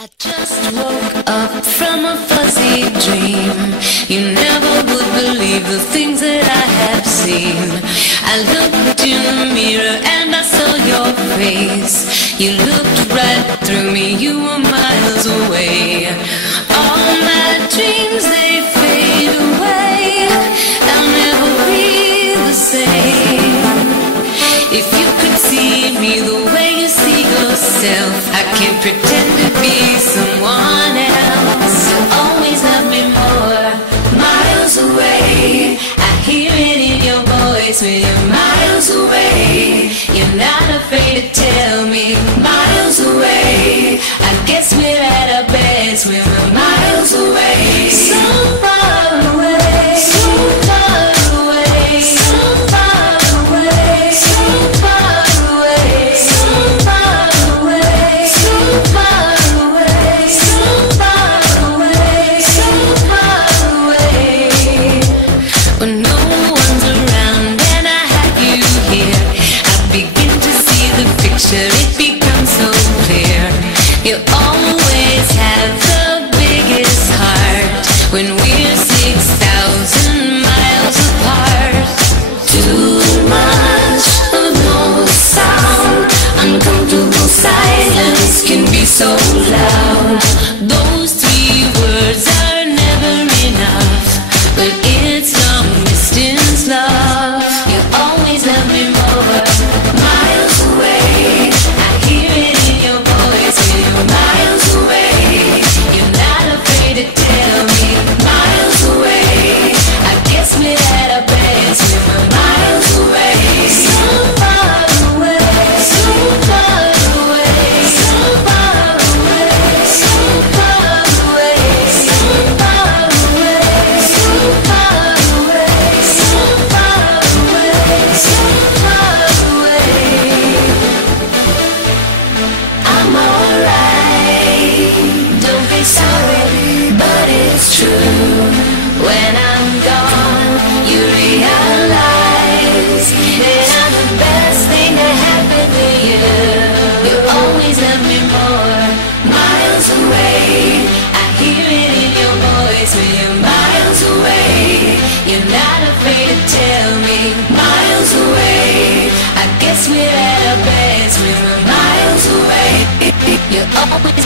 I just woke up from a fuzzy dream. You never would believe the things that I have seen. I looked in the mirror and I saw your face. You looked right through me, you were miles away. All my dreams, they fade away. I'll never be the same. If you could see me the way you see yourself, I can't pretend to be someone else. You always love me more, miles away. I hear it in your voice when you're miles away. You're not afraid to tell me, miles away. I guess we're at our best when we're miles away. So far away, so far away, so far away, so far away, so far away, so far away, so far away, so far away. When no one's around and I have you here, I begin to see the picture, it becomes so clear. You always have the biggest heart when we're 6,000 miles apart. Too much of no sound, uncomfortable silence can be so loud. Those 3 words are never enough, but it's long distance love. You always love me more, miles away. I hear it in your voice when you're miles away. You're not afraid to tell me, miles away. I guess we're at our best when we're miles away. So far away, so far away, so far away, so far away, so far away, so far away, so far away, so far away. I'm alright, don't be sorry, but it's true. When I'm gone, you realize that I'm the best thing that happened to you. You always love me more, miles away. I hear it in your voice when you're miles away. You're not afraid to tell me, miles away. I guess we're at our best when we're miles away. You always